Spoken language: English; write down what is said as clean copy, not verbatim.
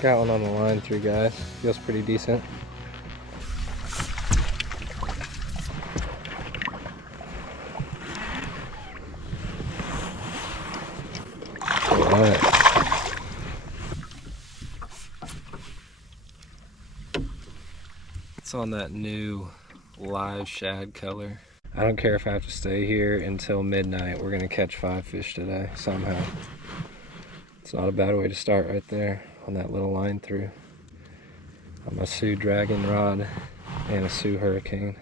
Got one on the line through, guys. Feels pretty decent. Alright. It's on that new live shad color. I don't care if I have to stay here until midnight. We're gonna catch 5 fish today, somehow. It's not a bad way to start right there on that little line through. On my Sioux Dragon rod and a Sioux Hurricane.